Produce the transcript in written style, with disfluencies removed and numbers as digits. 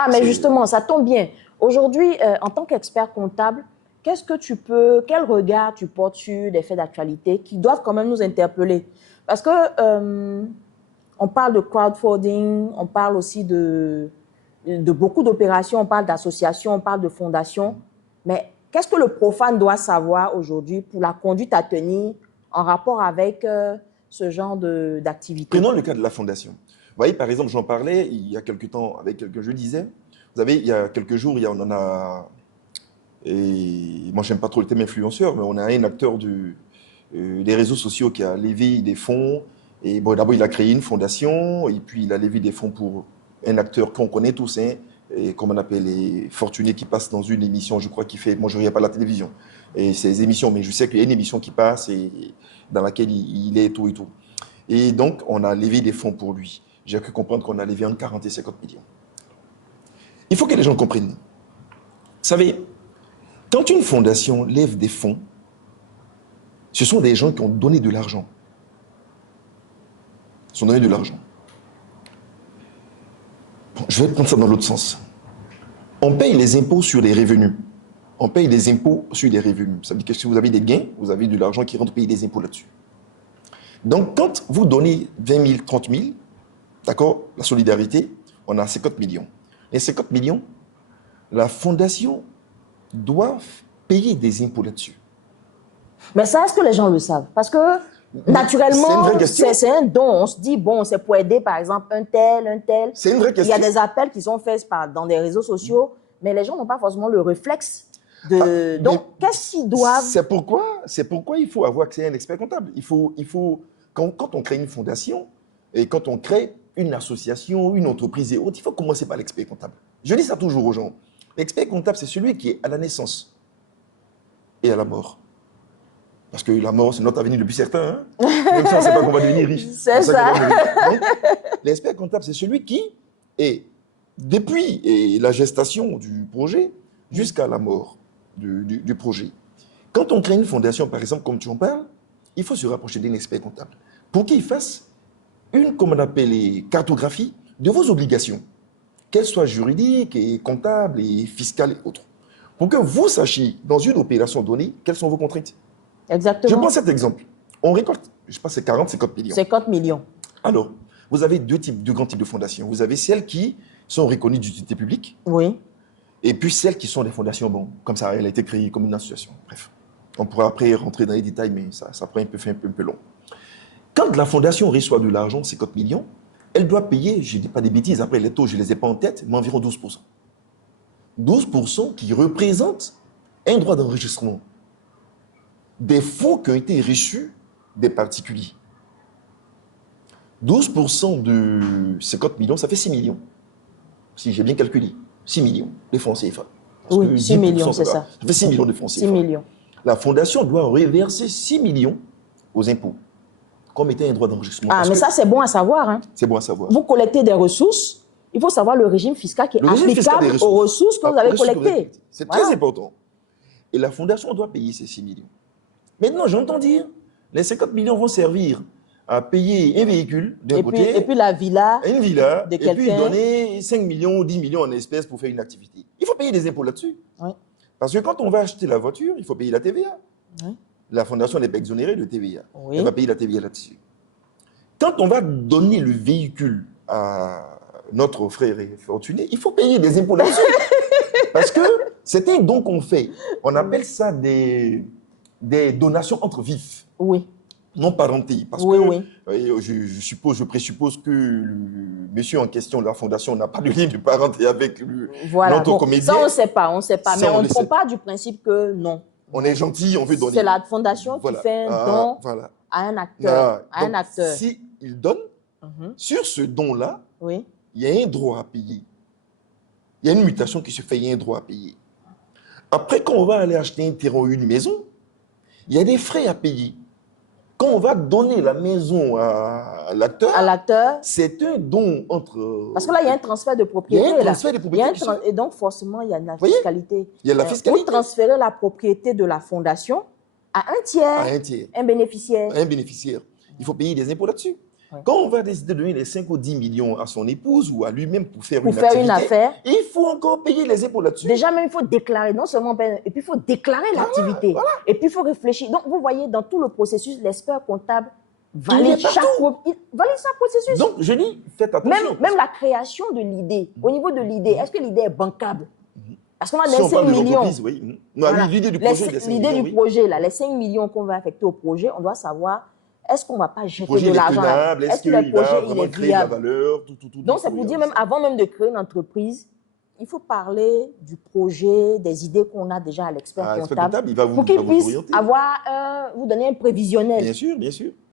Ah, mais justement, ça tombe bien. Aujourd'hui, en tant qu'expert comptable, quel regard tu portes sur des faits d'actualité qui doivent quand même nous interpeller? Parce que on parle de crowdfunding, on parle aussi de beaucoup d'opérations, on parle d'associations, on parle de fondations. Mais qu'est-ce que le profane doit savoir aujourd'hui pour la conduite à tenir en rapport avec ce genre d'activité? Prenons le cas de la fondation. Vous voyez, par exemple, j'en parlais il y a quelques temps avec quelqu'un, je disais, vous savez, il y a quelques jours, on en a, et moi j'aime pas trop le thème influenceur, mais on a un acteur des réseaux sociaux qui a levé des fonds, et bon, d'abord il a créé une fondation, et puis il a levé des fonds pour un acteur qu'on connaît tous, hein, et comme on appelle les fortunés qui passent dans une émission, je crois qu'il fait, moi je ne regarde pas la télévision, et ces émissions, mais je sais qu'il y a une émission qui passe, et dans laquelle il est et tout et tout. Et donc, on a levé des fonds pour lui. J'ai cru comprendre qu'on a levé entre 40 et 50 millions. Il faut que les gens comprennent. Vous savez, quand une fondation lève des fonds, ce sont des gens qui ont donné de l'argent. Ils ont donné de l'argent. Bon, je vais prendre ça dans l'autre sens. On paye les impôts sur les revenus. On paye des impôts sur les revenus. Ça veut dire que si vous avez des gains, vous avez de l'argent qui rentre payer des impôts là-dessus. Donc, quand vous donnez 20 000, 30 000, d'accord, la solidarité, on a 50 millions. Les 50 millions, la fondation doit payer des impôts là-dessus. Mais ça, est-ce que les gens le savent? Parce que, naturellement, c'est un don. On se dit, bon, c'est pour aider, par exemple, un tel. C'est une vraie question. Il y a des appels qui sont faits dans des réseaux sociaux, mais les gens n'ont pas forcément le réflexe donc, qu'est-ce qu'ils doivent... C'est pourquoi il faut avoir accès à un expert comptable. Quand on crée une fondation et quand on crée une association, une entreprise et autres, il faut commencer par l'expert comptable. Je dis ça toujours aux gens. L'expert comptable, c'est celui qui est à la naissance et à la mort. Parce que la mort, c'est notre avenir le plus certain. Hein? Même si on ne sait pas qu'on va devenir riche. C'est ça. L'expert comptable, c'est celui qui est, depuis la gestation du projet jusqu'à la mort du projet. Quand on crée une fondation, par exemple, comme tu en parles, il faut se rapprocher d'un expert comptable pour qu'il fasse une, comme on appelle, cartographie de vos obligations, qu'elles soient juridiques, et comptables, et fiscales et autres, pour que vous sachiez, dans une opération donnée, quelles sont vos contraintes. Exactement. Je prends cet exemple. On récolte, je sais pas, c'est 40, 50 millions. 50 millions. Alors, vous avez deux grands types de fondations. Vous avez celles qui sont reconnues d'utilité publique. Oui. Et puis celles qui sont des fondations, bon, comme ça, elle a été créée comme une association. Bref, on pourra après rentrer dans les détails, mais ça prend un peu long. Quand la fondation reçoit de l'argent, 50 millions, elle doit payer, je ne dis pas des bêtises, après les taux, je ne les ai pas en tête, mais environ 12%. 12% qui représentent un droit d'enregistrement des fonds qui ont été reçus des particuliers. 12% de 50 millions, ça fait 6 millions. Si j'ai bien calculé. 6 millions de francs CFA. Oui, 6 millions, c'est ça. Ça fait 6 millions de francs CFA. 6 millions. La fondation doit reverser 6 millions aux impôts, comme était un droit d'enregistrement. Ah, mais ça, c'est bon à savoir. Hein. C'est bon à savoir. Vous collectez des ressources, il faut savoir le régime fiscal qui est applicable aux ressources que vous avez collectées. C'est très important. Et la fondation doit payer ces 6 millions. Maintenant, j'entends dire, les 50 millions vont servir à payer un véhicule d'un côté, et puis la villa, une villa, de et puis donner 5 millions ou 10 millions en espèces pour faire une activité. Il faut payer des impôts là-dessus. Oui. Parce que quand on va acheter la voiture, il faut payer la TVA. Oui. La fondation n'est pas exonérée de TVA. Oui. Elle va payer la TVA là-dessus. Quand on va donner le véhicule à notre frère fortuné, il faut payer des impôts là-dessus. Parce que c'est un don qu'on fait. On appelle ça des donations entre vifs. Oui. Non parenté. Parce que je présuppose que le monsieur en question de la fondation n'a pas de lien de parenté avec notre comédien. Ça, on ne sait pas. Mais on ne prend pas du principe que non. On est gentil, on veut donner. C'est la fondation qui fait un don à un acteur. S'il donne, sur ce don-là, oui. il y a un droit à payer. Il y a une mutation qui se fait, il y a un droit à payer. Après, quand on va aller acheter un terrain ou une maison, il y a des frais à payer. Quand on va donner la maison à l'acteur, c'est un don entre... Parce que là, il y a un transfert de propriété. Il y a un transfert de propriété. Et donc, forcément, il y a la fiscalité. Il y a la fiscalité. Vous transférez la propriété de la fondation à un tiers. À un tiers. Un bénéficiaire. Un bénéficiaire. Il faut payer des impôts là-dessus. Oui. Quand on va décider de donner les 5 ou 10 millions à son épouse ou à lui-même pour faire Pour une faire activité, une affaire, il faut encore payer les impôts là-dessus. déjà même, il faut déclarer, non seulement, et puis il faut déclarer l'activité. Et puis il faut réfléchir. Donc, vous voyez, dans tout le processus, l'expert comptable valide valide sa processus. Donc, je dis, faites attention. Même la création de l'idée, au niveau de l'idée, est-ce que l'idée est bancable? Parce qu'on a Si les on 5 parle de millions. l'entreprise, oui. Non, Voilà. l'idée du projet, les 5 L'idée millions, du oui. projet, là, les 5 millions qu'on va affecter au projet, on doit savoir, est-ce qu'on ne va pas Le jeter projet, de il est l'argent là? tenable, est-ce Est-ce que le qu'il va projet il vraiment est créer de la viable? valeur, tout. Donc, Il c'est faut pour dire, regarder même ça. avant même de créer une entreprise, il faut parler du projet, des idées qu'on a déjà à l'expert Ah, l'expert comptable, comptable, il va pour qu'il vous puisse orienter. avoir, vous donner un prévisionnel. Bien sûr, bien sûr.